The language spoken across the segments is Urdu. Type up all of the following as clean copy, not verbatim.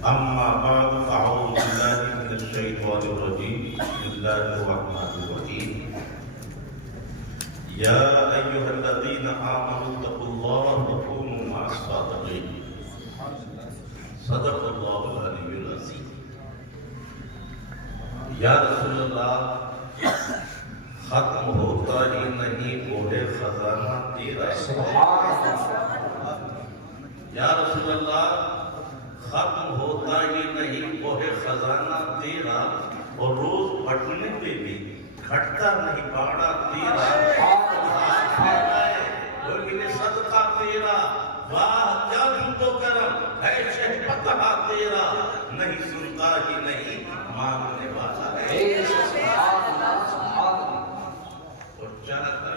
أما بعد فأعوذ بالله من الشيطان الرجيم بسم الله الرحمن الرحيم يا أيها الذين آمنوا اتقوا الله وكونوا مع الصادقين صدق الله العلي العظيم یا رسول اللہ ختم ہوتا ہی نہیں بوڑھے خزانہ تیرا یا رسول اللہ ختم ہوتا ہی نہیں بوڑھے خزانہ تیرا اور روز پڑھنے پہ بھی گھٹتا نہیں باڑا تیرا لیکن صدقہ تیرا واہ کیا جھوٹو کرم ہے شہپتہ تیرا نہیں سنتا ہی نہیں مانگنے والا ہے اور چاہتا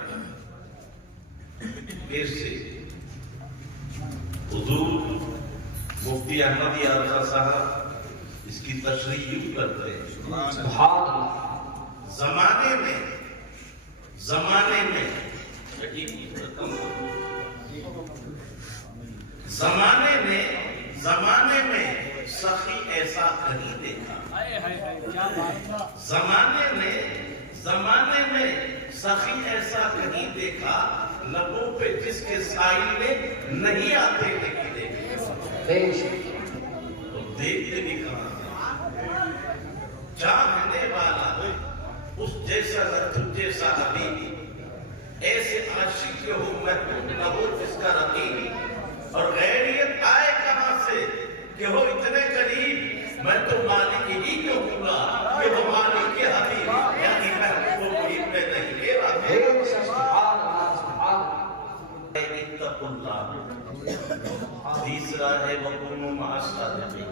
کیسے حضور مفتی احمدی عرضہ صاحب اس کی تشریح یوں کرتے ہیں زمانے میں سخی ایسا کہیں دیکھا زمانے میں سخی ایسا کہیں دیکھا لبوں پہ جس کے سائلے نہیں آتے لیکن تو دیکھتے بھی کہاں چاہنے والا اس جیسا تجھ جیسا حبیبی ایسے عاشق کے ہو محبوب نہ ہو جس کا رقیب اور غیریت آئے کہاں سے کہ ہو اتنے قریب میں تو مالک ہی کہوں گا کہ وہ مالک کے حبیب یعنی محبوب کو محیط میں نہیں لے رہا ہے اتقوا اللہ تیسرا ہے وَكُونُوا مَعَ الصَّادِقِينَ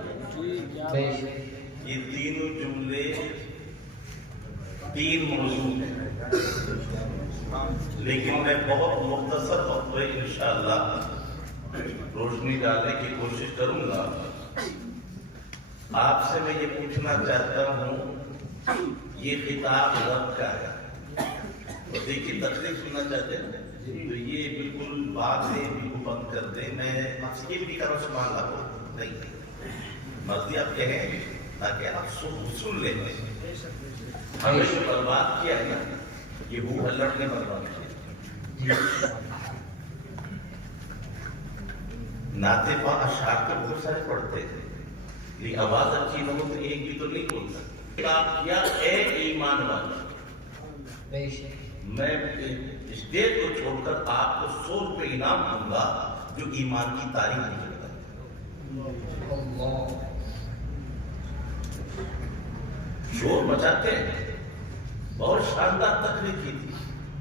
یہ تینوں جملے تین موضوع ہیں لیکن میں بہت مختصر وقت میں انشاءاللہ روشنی ڈالنے کی کوشش کروں گا آپ سے میں یہ پوچھنا چاہتا ہوں یہ خطاب رب کا ہے اور دیکھیے تقریر سننا چاہتے ہیں تو یہ بالکل بات ہے بالکل بند کر دیں میں مسکین بھی کروں سبحان اللہ کو نہیں مرضی آپ کہیں تاکہ آپ سن لیں ہمیں جو برباد کیا ہے یہ وہ ہلٹ نے برباد کیا نعتِ پاک اشعار کے بہت سارے پڑھتے ہیں لیکن آواز اچھی نہ ہو تو ایک بھی تو نہیں بول سکتے آپ کیا اے ایمان والا میں اسٹیج کو چھوڑ کر آپ کو 100 روپے انعام دوں گا جو ایمان کی تعریف نہیں کرتا شور مچاتے ہیں بہت شاندار تقریر کی تھی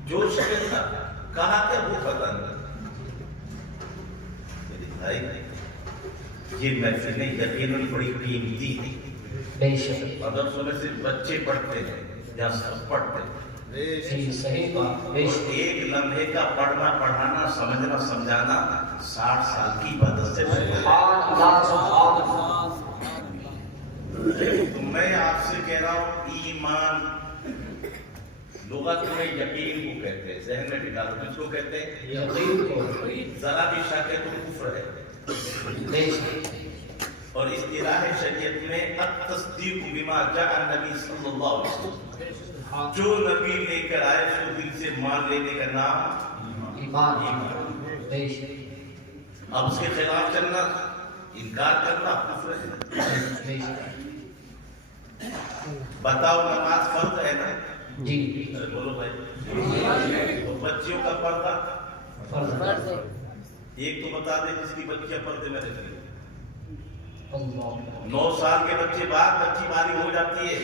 جوش کے تھا کہا کہ وہ ختم یہ محفلیں یقیناً بڑی قیمتی ہیں مدرسوں میں صرف بچے پڑھتے ہیں یا سب پڑھتے ہیں ایک لمحے کا پڑھنا پڑھانا سمجھنا سمجھانا 60 سال کی عبادت سے تو میں آپ سے کہہ رہا ہوں ایمان لغت میں یقین کو کہتے ہیں ذہن میں بھی ڈالو کس کو کہتے ہیں یقین کو ذرا بھی شک ہے تو کفر ہے اور اصطلاح شریعت میں التصدیق بما جاء النبی صلی اللہ علیہ وسلم جو نبی لے کر آئے اس کو دل سے مان لینے کا نام ایمان اب اس کے خلاف چلنا انکار کرنا کفر ہے بتاؤ نماز فرض ہے نا جی بولو بھائی تو بچیوں کا پردہ فرض ہے ایک تو بتا دے جس کی بچیاں پردے میں رہتی ہے 9 سال کے بچے بعد بچی بالغ ہو جاتی ہے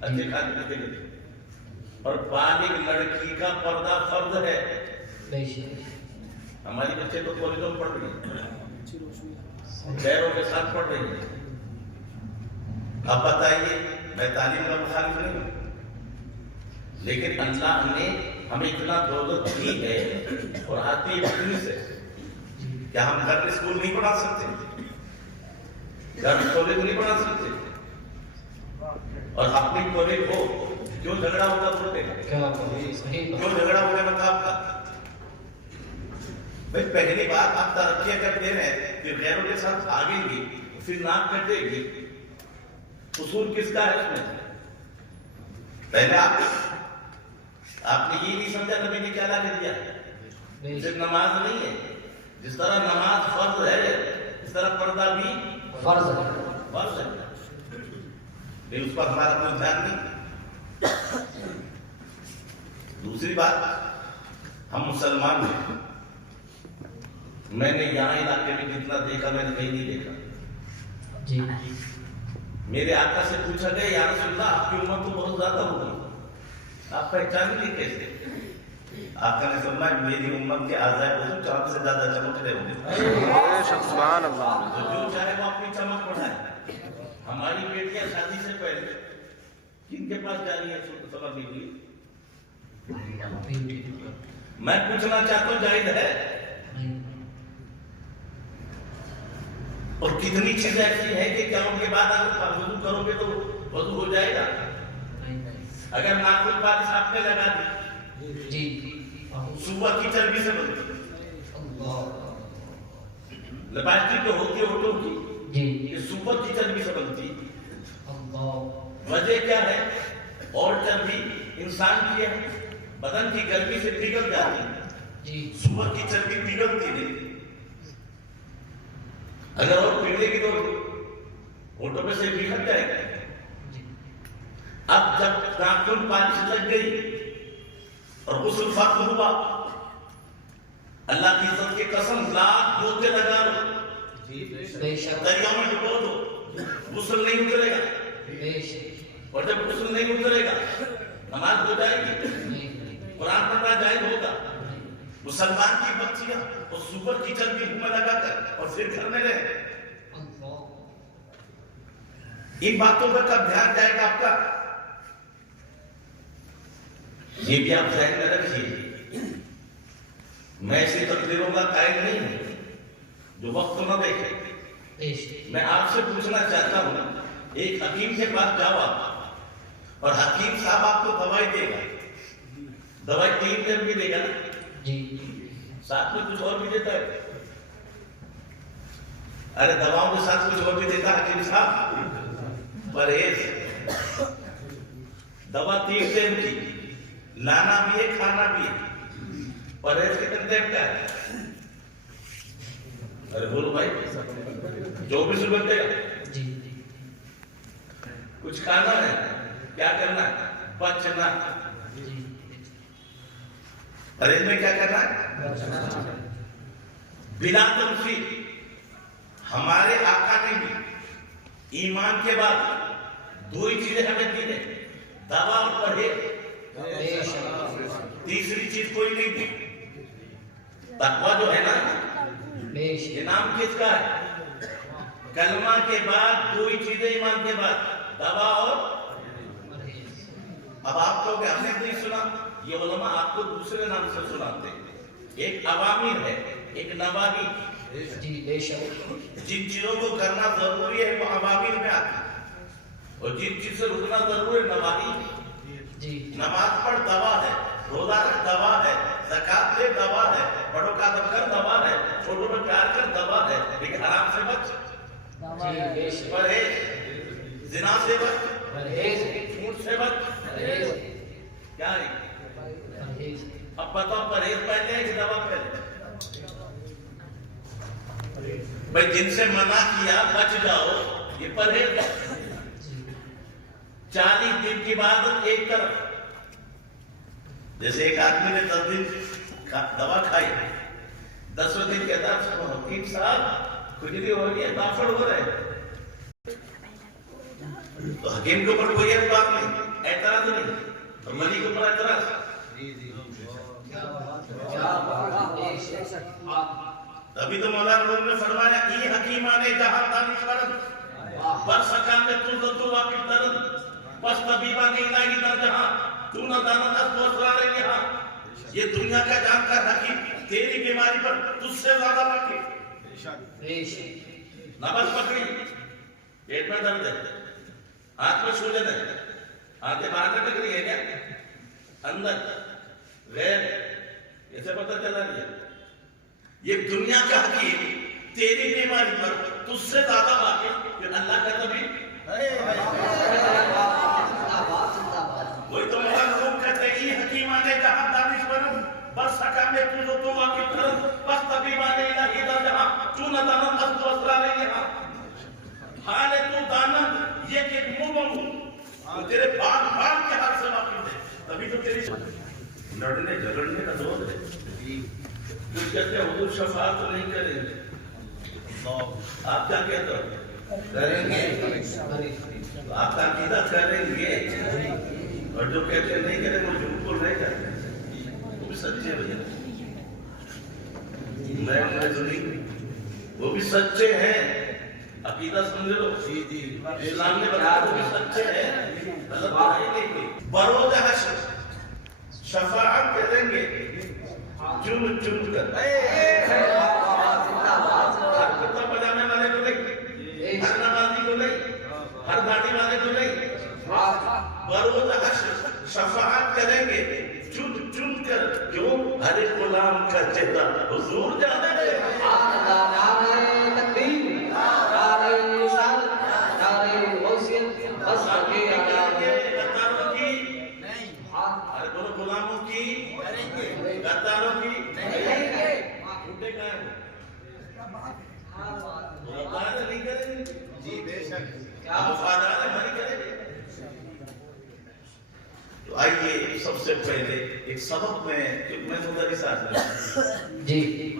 اچھے کھانے پیتے ہیں اور بالغ لڑکی کا پردہ فرض ہے ہماری بچے تو کالجوں میں پڑھ رہی ہیں غیروں کے ساتھ پڑھ رہی ہیں اب بتائیے میں تعلیم کا مخالف نہیں ہوں لیکن اللہ نے ہمیں اتنا دولت دی ہے اور آتی ہے سے کیا ہم گھر میں اسکول نہیں پڑھا سکتے گھر کالج نہیں پڑھا سکتے اور اپنی کالج ہو کیوں جھگڑا ہوگا چھوٹے کیوں جھگڑا ہوگا مطلب کا بھائی پہلی بات آپ ترقیاں کرتے ہیں کہ غیروں کے ساتھ آگے بھی پھر ناک کٹے گی. قصور کس کا ہے اس میں؟ پہلے آپ نے یہ نہیں سمجھا نبی نے کیا لا کے دیا. صرف نماز نہیں ہے، جس طرح نماز فرض ہے اس طرح پردہ بھی فرض ہے. لیکن اس پر ہمارا کوئی دھیان نہیں. دوسری بات، ہم مسلمان ہیں. میں نے یہاں علاقے میں جتنا دیکھا میں نے کہیں نہیں دیکھا. میرے آقا سے پوچھا گیا یا رسول اللہ آپ کی عمر تو بہت زیادہ ہوگی، آپ پہچانیں گے کیسے؟ آقا نے فرمایا میری امت کے اعضاء وضو چاند سے زیادہ چمک رہے ہوں گے. سبحان اللہ. تو جو چاہے وہ اپنی چمک بڑھائے. ہماری بیٹیاں شادی سے پہلے کن کے پاس جا رہی ہیں سمجھ لیجیے. میں پوچھنا چاہتا ہوں جائز ہے؟ اور کتنی چیزیں ایسی ہیں کہ کیا ان کے بعد اگر وضو کرو گے تو وضو ہو جائے گا؟ اگر ناخن پالش آپ نے لگا دی صبح کی چربی سے بنتی. لپاسٹک جو ہوتی ہے ہوٹوں کی یہ صبح کی چربی سے بنتی. وجہ کیا ہے؟ اور چربی انسان کی ہے بدن کی گرمی سے پگھل جاتی. صبح کی چربی پگھلتی نہیں. اگر اور پگھلے گی تو ہوٹوں میں سے بکھر جائے گا. اب جب ناخن پالش لگ گئی اور غسل فرض ہوا، اللہ کی عزت کی قسم لاکھ جوتے لگا لو دریا میں ڈبو دو، غسل نہیں اترے گا. اور جب غسل نہیں اترے گا نماز ہو جائے گی؟ قرآن پڑھنا جائز ہوگا؟ مسلمان کی بچیاں اور سور کی چربی منہ میں لگا کر اور پھر گھر میں رہے. ان باتوں پر کب دھیان جائے گا آپ کا؟ یہ بھی آپ ذہن میں رکھیے. میں ایسی تقریروں کا قائل نہیں ہوں جو وقت نہ دیکھے. میں آپ سے پوچھنا چاہتا ہوں، ایک حکیم کے پاس جاؤ آپ اور حکیم صاحب آپ کو دوائی دے گا. دوائی 3 دن بھی دے گا نا، ساتھ میں کچھ اور بھی دیتا ہے. ارے دواؤں کے ساتھ کچھ اور بھی دیتا ہے حکیم صاحب. پرہیز. دوا 3 دن کی لانا بھی ہے کھانا بھی ہے. پرہیز کتنے دن کا ہے؟ ارے بولو بھائی 24 گھنٹے کا. کچھ کھانا ہے، کیا کرنا ہے؟ پچنا. پرہیز میں کیا کرنا ہے؟ بلا تنفیر. ہمارے آقا نے بھی ایمان کے بعد 2 ہی چیزیں ہمیں دی ہیں، دوا اور پرہیز. تیسری چیز کوئی نہیں دی. تقویٰ جو ہے نا، یہ نام کس کا ہے؟ کلمہ کے بعد 2 ہی چیزیں ایمان کے بعد، دوا اور. اب آپ کو ہم نے نہیں سنا، یہ علماء آپ کو دوسرے نام سے سناتے ہیں. ایک عوامر ہے، ایک نواہی. جن چیزوں کو کرنا ضروری ہے وہ عوامر میں آتی ہے، اور جن چیز سے رکنا ضروری ہے نواہی. نماز پڑھ دوا ہے، روزہ رکھ دوا ہے، زکات دے دوا ہے، بڑوں کا ادب کر دوا ہے، چھوٹوں میں پیار کر دوا ہے. لیکن حرام سے بچ، پرہیز. زنا سے بچ، جھوٹ سے بچ. کیا ہے؟ اب بتاؤ پرہیز پہلے ہے کہ دوا پہلے؟ بھائی جن سے منع کیا بچ جاؤ، یہ پرہیز. 40 دن کی بعد ایک طرف. جیسے ایک آدمی نے 10 دن دوا کھائی، 10ویں دن کہتا حکیم صاحب کھجلی ہو رہی ہے، دافڑ ہو رہے. تو حکیم کے اوپر کوئی اعتراض نہیں، اعتراض نہیں. اور ملی کے اوپر اعتراض. ابھی تو مولانا روم نے فرمایا ای حکیمانے جہاں دانش ورد بر سکان میں تو واقف درد بس طبیبانے الہی در جہاں تو نہ دانا دست بسرار یہاں. یہ دنیا کا جانکر حکیم تیری بیماری پر تجھ سے زیادہ واقف. نبض پکڑی، پیٹ میں درد ہے، ہاتھ میں سوجن ہے، ہاتھیں باہر لٹک رہی ہے کیا؟ اندر غیر. اسے پتہ چلا دیا یہ دنیا کا حکیم تیری بیماری پر تجھ سے زیادہ واقف کہ اللہ کا نبی وہی تو مولانا کہتے ہیں یہ حکیمان جہاں دانشورن بس حکام تجھو تو واقف کرن بس طبیبان الہی دا جہاں چون دانن اصل اسرار یہاں حال تو دانن یہ کہ مبمو تیرے باغ کے حال سے واقف ہے تبھی تو تیری لڑنے جھگڑنے کا دور ہے کچھ کہتے ہیں حضور شفاعت تو نہیں کریں گے آپ کیا کہتے ہو کریں گے آپ کا عقیدہ کریں گے اور جو کہتے ہیں نہیں کریں وہ جھوٹ بول رہے کرتے وہ بھی سچے بھیا میں سنی وہ بھی سچے ہیں عقیدہ سمجھ لو اسلام نے بتایا وہ بھی سچے ہیں بروز حشر شفاعت کریں گے چن چن کر ہر کتا بجانے والے کو نہیں ہر نمازی کو نہیں ہر داڑھی والے کو نہیں بروز حشر شفاعت کریں گے چن چن کر کیوں ہر ایک غلام کا چہرہ حضور جانے دے غلاموں کی غداروں کی اٹھے کا ہے غدار نہیں کریں گے جی بے شک آپ وفادار نہیں کریں گے تو آئیے سب سے پہلے ایک سبق میں مدرس آدمی جی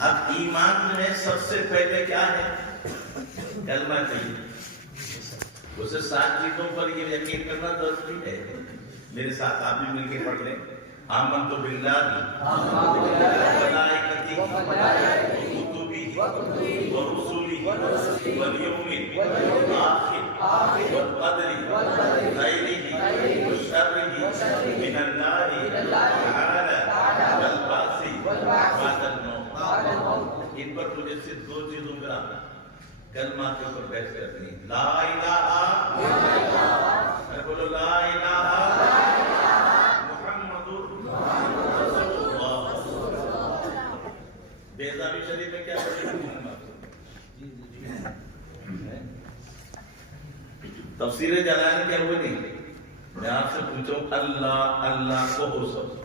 اب ایمان میں سب سے پہلے کیا ہے کلمہ توحید اسے 7 چیزوں پر یہ یقین کرنا ضروری ہے میرے ساتھ آپ بھی مل کے پڑھ لیں آمنت باللہ وملائکتہ وکتبہ ورسلہ والیوم الآخر والقدر خیرہ وشرہ من النار تعالی والبعث بعد الموت ان پر تجھے صرف 2 چیزوں کا کلمہ کے اوپر بحث کرنی لا الہ بولو لا الہ محمد رسول اللہ بیضابی شریف میں کیا تفسیر جلال کیا ہوئی نہیں میں آپ سے پوچھوں اللہ اللہ کو ہو سب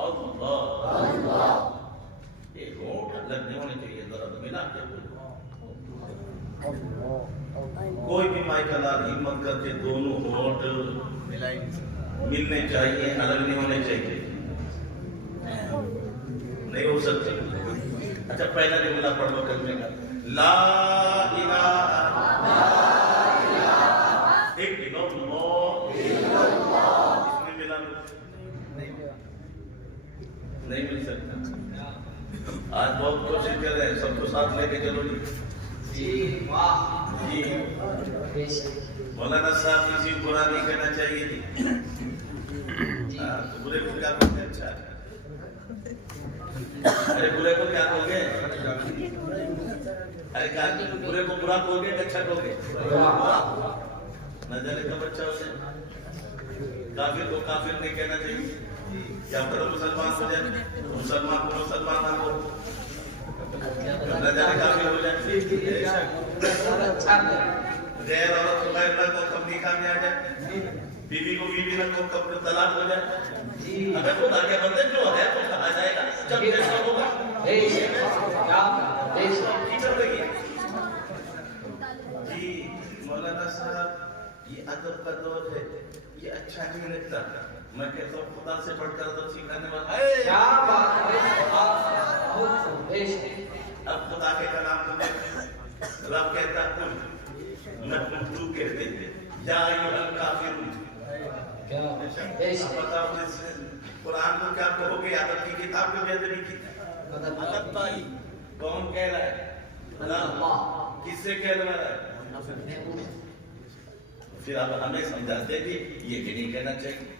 اللہ یہ ہوٹ الگ نہیں ہونے چاہیے ذرا ملا کے کوئی بھی مائکلار ہمت کر کے دونوں ہوٹ ملنے چاہیے الگ نہیں ہونے چاہیے نہیں ہو سکتے اچھا پہلا جملہ پڑھو کرنے کا لا الہ الا اللہ اس میں ملا نہیں مل سکتا آج بہت کوشش کر رہے ہیں سب کو ساتھ لے کے چلو جی جی مولانا صاحب کسی کو برا نہیں کرنا چاہیے جی برے کو کیا کہتے ہیں اچھا ارے برے کو کیا کہو گے ارے برے کو برا کہو گے اچھا کہو گے نظر کا بچہ ہو جائے کافر کو کافر نہیں کہنا چاہیے کیا کرو مسلمان ہو جائے مسلمان کو مسلمان نہ ہو نظر کافر ہو جائے غیر عورت کو غیر نہ کو کب نکاح میں آ جائے بیوی کو بیوی نہ کو کب طلاق ہو جائے اگر خدا کے بندے جو ہے تو کہا جائے گا جب جیسا ہوگا جی مولانا صاحب یہ ادب کا دور ہے یہ اچھا نہیں لگتا میں کہتا ہوں خدا سے بڑھ کر ادب سکھانے والا اب خدا کے کلام کو دیکھ رب کہتا کل نہ تو کہتے ہیں یا ایھا الکافرون بتاؤ قرآن کو کیا کہو گے ادب کی کتاب کو بہتری کی ادب بھائی کون کہہ رہا ہے اللہ کس سے کہہ رہا ہے پھر اب ہمیں سمجھاتے کہ یہ بھی نہیں کہنا چاہیے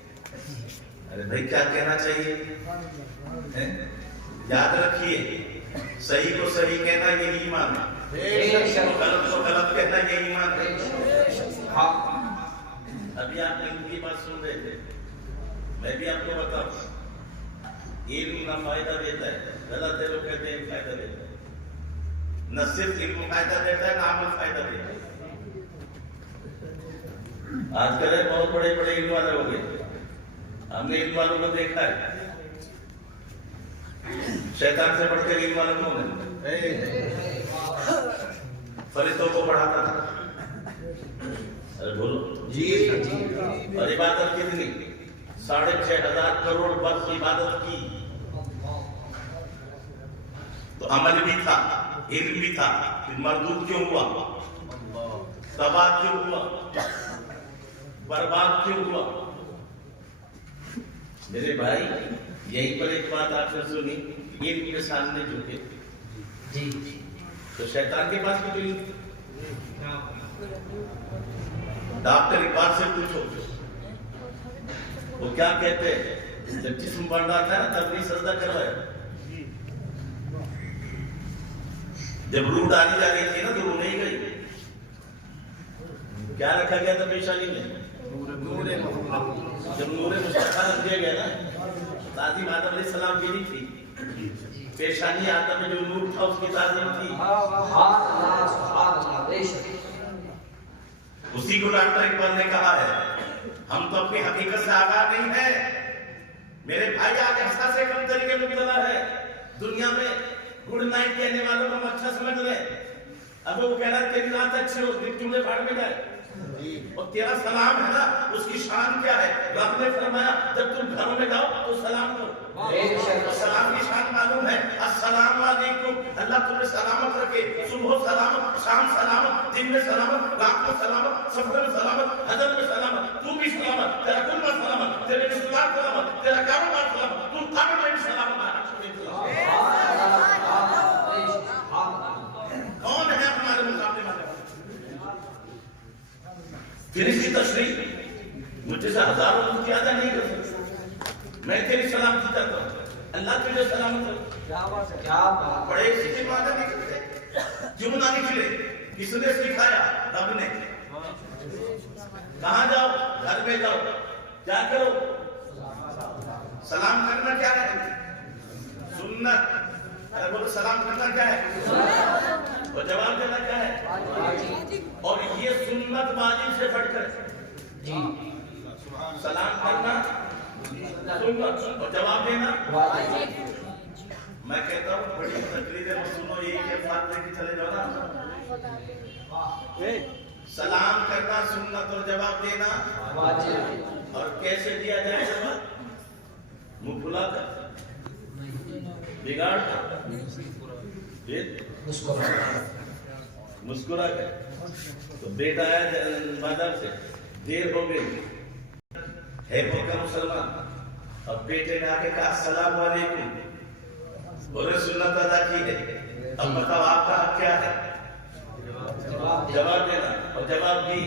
ارے بھائی کیا کہنا چاہیے یاد رکھیے صحیح کو صحیح کہنا یہی ایمان ہے غلط کو غلط کہنا یہی ایمان ہے ابھی آپ نے ان کی بات سن رہے تھے میں بھی آپ کو بتاؤں علم نہ فائدہ دیتا ہے، غلط ہے لوگ کہتے ہیں فائدہ دیتا ہے. نہ صرف علم فائدہ دیتا ہے، نہ عمل فائدہ دیتا ہے. آج کل بہت بڑے بڑے علم والے ہو گئے. ہم نے علم والوں کو دیکھا ہے. شیطان سے بڑھ کر علم والا کون ہے؟ فرشتوں کو پڑھاتا تھا. ارے بولو جی. اور عبادت کتنی؟ 6,500 کروڑ برس عبادت کی. تو عمل بھی تھا، علم بھی تھا، پھر مردود کیوں ہوا؟ تباہ کیوں ہوا؟ برباد کیوں ہوا؟ میرے بھائی یہیں پر ایک بات آپ نے سنی، علم کے سامنے جھکے جی. تو شیطان کے پاس بھی علم. ڈاکٹر اقبال سے پوچھو وہ کیا کہتے ہیں. جب جسم بڑھ رہا تھا نا تب نہیں سجدہ کروایا. جب روح ڈالی جا رہی تھی نا تو روح نہیں گئی. کیا رکھا گیا تھا پیشانی میں؟ جب نور مصطفیٰ رکھ دیا گیا نا، تعظیم آدم علیہ السلام کی نہیں تھی. پیشانی آدم میں جو نور تھا اس کی تعظیم تھی. اسی کو ڈاکٹر اقبال نے کہا ہے ہم تو اپنی حقیقت سے آگاہ نہیں ہے. میرے بھائی آج ایسا سے کم طریقے مبتلا ہے دنیا میں. گڈ نائٹ کہنے والوں کو ہم اچھا سمجھ رہے. اب وہ کہہ رہا ہے تیری رات اچھے ہو، دن چولہے پھاڑ میں جائے. اور تیرا سلام ہے نا اس کی شان کیا ہے؟ رب نے فرمایا جب تم گھروں میں جاؤ تو سلام کرو. سلام کی شان معلوم ہے. السلام علیکم، اللہ تمہیں سلامت رکھے. صبح سلامت، شام سلامت، دن میں سلامت، رات کو سلامت، سفر میں سلامت، حضر میں سلامت. تو بھی سلامت، تیرا کلمہ سلامت، تیرے رشتےدار سلامت، تیرا کاروبار سلامت، تو قبر میں بھی سلامت. کون ہے ہمارے مقابلے والے؟ پھر اس کی تشریح مجھے سے ہزاروں لوگ زیادہ نہیں کر سکتے. میں تیری سلامتی کرتا ہوں، اللہ تجھے سلامت رکھے. بڑے اسی کی وعدہ نہیں کرتے. کیوں نہ نکلے؟ کس نے سکھایا؟ رب نے. کہاں جاؤ؟ گھر میں جاؤ. کیا کرو؟ سلام کرنا کیا ہے؟ سنت. ارے بولو سلام کرنا کیا ہے؟ اور جواب دینا کیا ہے؟ اور یہ سنت واجب سے بڑھ کر جی. سلام کرنا سنت اور جواب دینا واجب. میں کہتا ہوں بڑی تقریر ہے، سنو یہ کہ بات لے کے چلے جاؤ نا. سلام کرنا سنت اور جواب دینا واجب. اور کیسے دیا جائے جواب؟ منہ کھلا کر، بگاڑ کر، مسکرا کر. تو بیٹا آیا مادر سے، دیر ہو گئی ہے وہ کا مسلمان. اب بیٹے نے آ کے کہا السلام علیکم. بولے سنت ادا کی ہے، اب بتاؤ آپ کا حق کیا ہے؟ جواب دینا. اور جواب بھی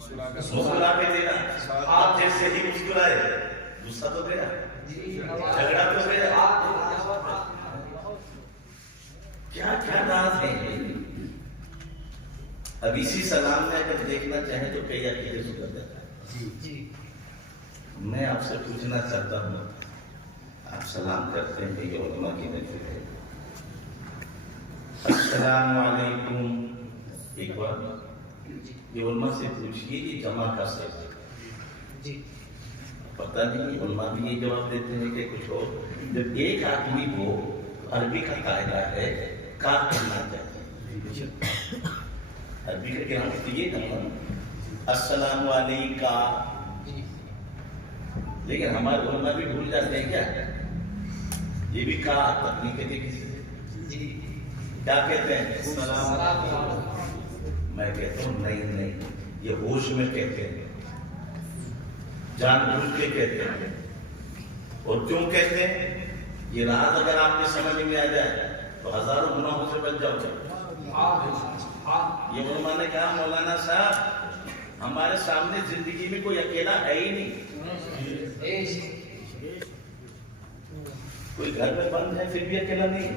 مسکرا کے دینا. آپ جیسے ہی مسکرائے غصہ تو گیا، جھگڑا تو گیا. کیا کیا راز ہے؟ اب اسی سلام میں اگر دیکھنا چاہیں تو کئی عقیدے سے کر دیتا ہے. میں آپ سے پوچھنا چاہتا ہوں، آپ سلام کرتے ہیں یہ علماء کی نظر ہے. السلام علیکم ایک بار یہ علماء سے پوچھئے یہ جمع کا سکتے پتہ نہیں. علماء بھی یہ جواب دیتے ہیں کہ کچھ اور. جب ایک آدمی کو عربی کا قاعدہ ہے کہا کرنا چاہیے. عربی کا کیا مطلب یہ نمبر السلام علیکم. لیکن ہمارے علماء بھی بھول جاتے ہیں کیا یہ بھی کہا تک نہیں کہتے کسی سے. کیا کہتے ہیں؟ السلام. میں کہتا ہوں نہیں یہ ہوش میں کہتے ہیں، جان بوجھ کے کہتے ہیں. اور کیوں کہتے ہیں؟ یہ راز اگر آپ کے سمجھ میں آ جائے تو ہزاروں گناہوں سے بچ جاؤ. یہ علماء نے کہا مولانا صاحب ہمارے سامنے زندگی میں کوئی اکیلا ہے ہی نہیں. کوئی گھر میں بند ہے پھر بھی اکیلا نہیں.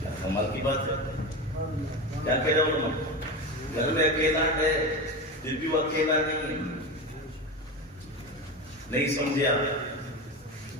کیا کمال کی بات ہے. کیا کہہ رہے ہو علماء؟ گھر میں اکیلا ہے پھر بھی وہ اکیلا نہیں. نہیں سمجھے آپ؟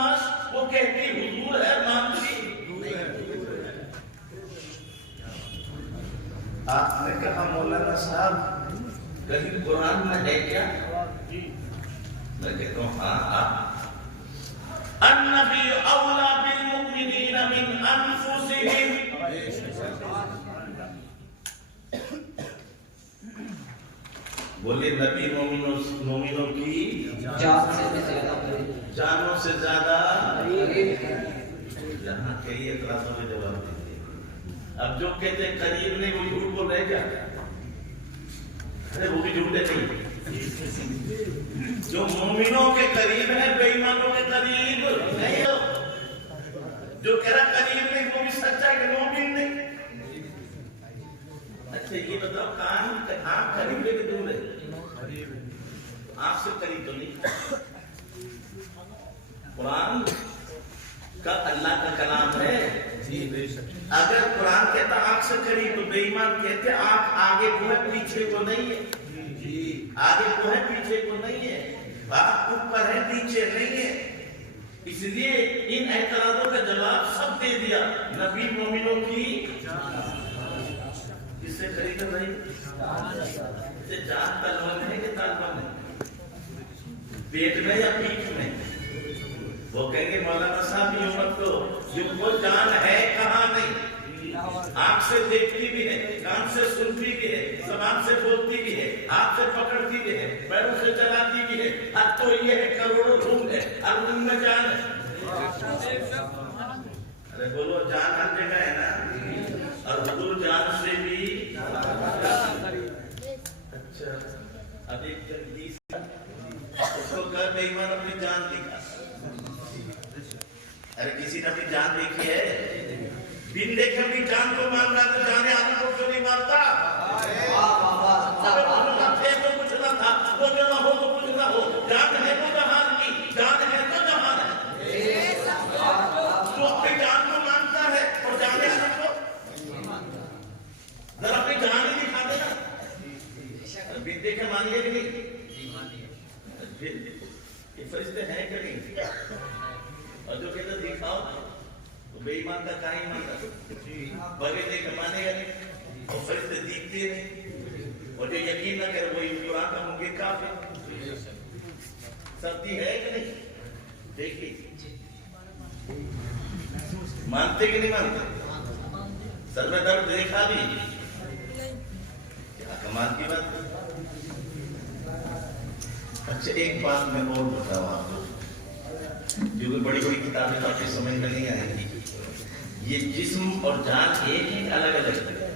بدماش وہ کہتی حضور ہے مانتی. آپ نے کہا مولانا صاحب کہیں قرآن میں ہے کیا؟ میں کہتا ہوں ہاں. النبی اولا بالمؤمنین من انفسہم. بولے نبی مومنوں کی جان سے بھی زیادہ قریب. جانوں سے زیادہ. یہاں کئی اعتراضوں میں جواب دیتے. اب جو کہتے ہیں قریب نہیں وہ جھوٹ بول رہے کیا؟ ارے وہ بھی جھوٹے نہیں. جو مومنوں کے قریب ہے بے ایمانوں کے قریب نہیں ہو. جو کہہ رہا قریب نہیں وہ بھی سچا ہے کہ مومن نہیں. اچھا یہ بتاؤ کان آپ قریب ہے کہ دور ہے؟ آپ سے قریب تو نہیں. قرآن کا اللہ کا کلام ہے. اگر قرآن کہتا آنکھ سے قریب تو بے ایمان کہتے آنکھ آگے کو ہے پیچھے کو نہیں ہے. آگے کو ہے پیچھے کو نہیں ہے. بات اوپر ہے نیچے نہیں ہے. اس لیے ان اعتراضوں کا جواب سب دے دیا. نبی مومنوں کی اس سے قریب نہیں. اسے جان تلوان ہے کہ تلوان ہے؟ پیٹ میں یا پیٹ میں؟ وہ کہیں گے مولانا صاحب یہ امت کو جن کو جان ہے کہاں نہیں. آنکھ سے دیکھتی بھی ہے, کان سے سنتی بھی ہے, زبان سے بولتی بھی ہے, ہاتھ سے پکڑتی بھی ہے, پیروں سے چلاتی بھی ہے. اب تو یہ ہے کروڑوں روم ہے, اب ان میں جان ہے. ارے بولو جان ہر جگہ ہے نا. اور حضور جان سے بھی. اچھا اب ایک جلدی اس کو کر بے ایمان اپنی جان دکھا. ارے کسی نے اپنی جان دیکھی ہے؟ بن دیکھے اپنی جان کو مان رہا تو جانے آدم کو کیوں نہیں مانتا؟ تو کچھ نہ تھا, وہ جو نہ ہو تو کچھ نہ ہو. جان ہے تو جہان کی, جان ہے تو جہان ہے. تو اپنی جان کو مانتا ہے اور جانے آدم کو ذرا اپنی جان ہی دکھا دے نا. بن دیکھے مانیے کہ نہیں؟ یہ فرشتے ہیں کہ نہیں؟ اور جو کہتا دکھاؤ تو بے ایمان کا کہیں مانتا بغیر دیکھ مانے گا نہیں. اور فرشتے دیکھتے نہیں اور جو یقین نہ کرے وہی قرآن کا منکر کافر. سبتی ہے کہ نہیں؟ دیکھیے مانتے کہ نہیں مانتے؟ سر میں درد دیکھا بھی کیا کمال کی بات. اچھا ایک بات میں اور بتاؤں آپ کو, جو بڑی بڑی کتابیں آپ کے سمجھ میں نہیں آئیں گی. یہ جسم اور جان ایک ہی الگ الگ ہے,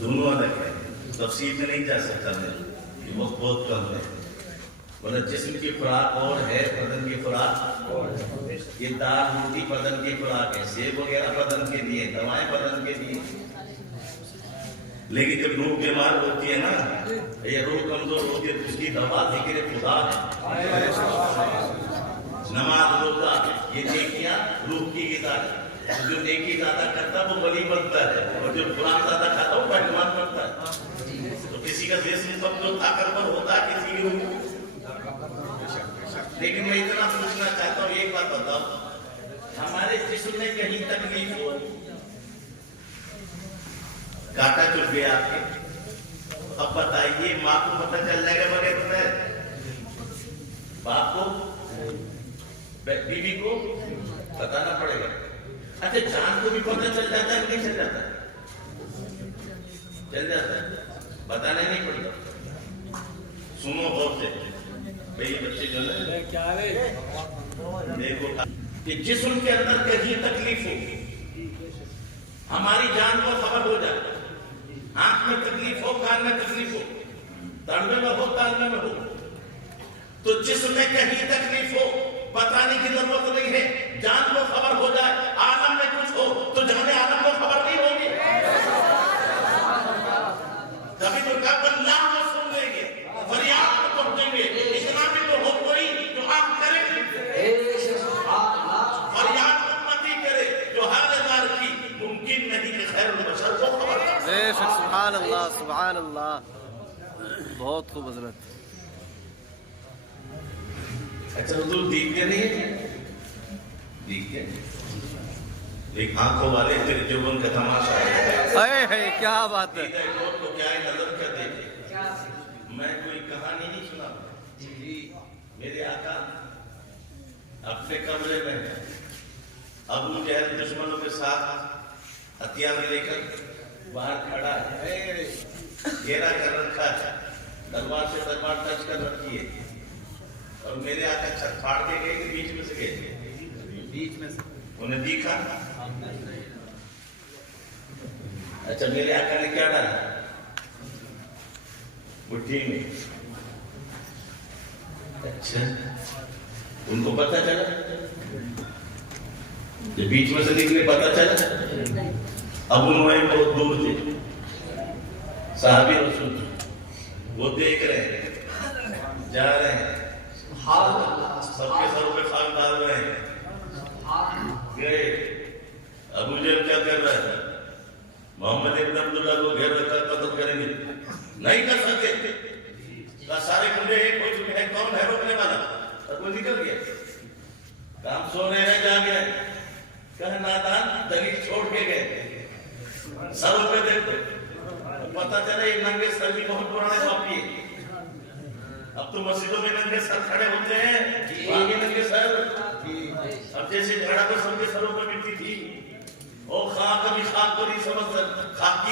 دونوں الگ ہے. تفصیل میں نہیں جا سکتا میں, یہ وقت بہت کم ہے. مطلب جسم کی خوراک اور ہے, بدن کی خوراک. یہ دال روٹی بدن کی خوراک ہے, سیب وغیرہ بدن کے لیے, دوائیں بدن کے لیے. لیکن جب روح بیمار ہوتی ہے نا یا روح کمزور ہوتی ہے تو اس کی دوا ذکر خدا ہے. نماز روزہ یہ نیکیاں روح کی غذا ہے. جو نیکی زیادہ کرتا ہے وہ ولی بنتا ہے, اور جو قرآن زیادہ کھاتا ہے وہ پہلوان بنتا ہے. تو کسی کا جسم کمزور طاقتور ہوتا ہے, کسی کی روح. لیکن میں اتنا پوچھنا چاہتا ہوں, ایک بات بتاؤ, ہمارے جسم میں کہیں تکلیف ہو, کاٹا چل گیا آپ کے, اب بتائیے ماں کو پتہ چل جائے گا بغیر بتائے؟ باپ کو, بیوی کو بتانا پڑے گا. اچھا جان کو بھی پتہ چل جاتا ہے نہیں چل جاتا ہے؟ چل جاتا ہے, بتانا نہیں پڑے گا. سنو غور سے بھئی بچے جو ہے دیکھو کہ جسم کے اندر کہیں تکلیف ہو, ہماری جان کو خبر ہو جائے. آنکھ میں تکلیف ہو, کان میں تکلیف ہو, تڑوے میں ہو, تالوے میں ہو, تو جسم میں کہیں تکلیف ہو بتانے کی ضرورت نہیں ہے. جان کو خبر ہو جائے. عالم میں کچھ ہو تو جانے عالم کو خبر نہیں ہوگی. کبھی تو کب اللہ کو سن لیں گے, فریاد کو پہنچیں گے, اتنا بھی تو ہو کوئی جو آپ کریں گے. فریاد امتی کرے جو ہر ہزار کی, ممکن نہیں کہ خیر البشر کو خبر. سبحان اللہ سبحان اللہ, بہت خوب حضرت. اچھا حضور دیکھتے نہیں؟ دیکھتے ہیں، ایک آنکھوں والے تیرے جوبن کا تماشا ہے، اے کیا بات ہے. کو کیا ہے نظر کر دیکھے. میں کوئی کہانی نہیں سنا، میرے آقا اپنے کمرے میں ابو جہل دشمنوں کے ساتھ ہتھیار لے کر باہر کھڑا ہے، گھیرا کر رکھا ہے، تلوار سے تلوار ٹچ کر رکھی ہے، اور میرے آقا چھت پھاڑ کے گئے کہ بیچ میں سے گئے؟ بیچ میں سے. انہیں دیکھا. اچھا میرے آقا نے کیا ڈالا مٹھی میں؟ اچھا ان کو پتا چلا جب بیچ میں سے نکلے، پتا چلا؟ ابو نعیم بہت دور تھے، صحابی رسول، وہ دیکھ رہے ہیں، جا رہے ہیں، سب کے سروں پہ خاک ڈال رہے ہیں. گئے ابو جہل کیا کر رہا ہے؟ محمد ابن عبداللہ کو گھیر رکھا، قتل کریں گے. نہیں کر سکتے، سارے گنڈے ایک ہو چکے ہیں، کون ہے روکنے والا؟ اور وہ نکل گیا. کام سونے رہ جا گئے، کہ نادان دلیل چھوڑ کے گئے. سر پہ دیکھتے پتا چلا یہ ننگے سر بھی بہت پرانے باپی ہے. اب تو مسجدوں میں ننگے سر کھڑے ہوتے ہیں، باقی ننگے سر. اب جیسے جھڑا کو سب کے سروں پہ مٹی تھی، اور خاک ابھی خاک کو نہیں سمجھ سکتا، خاک کی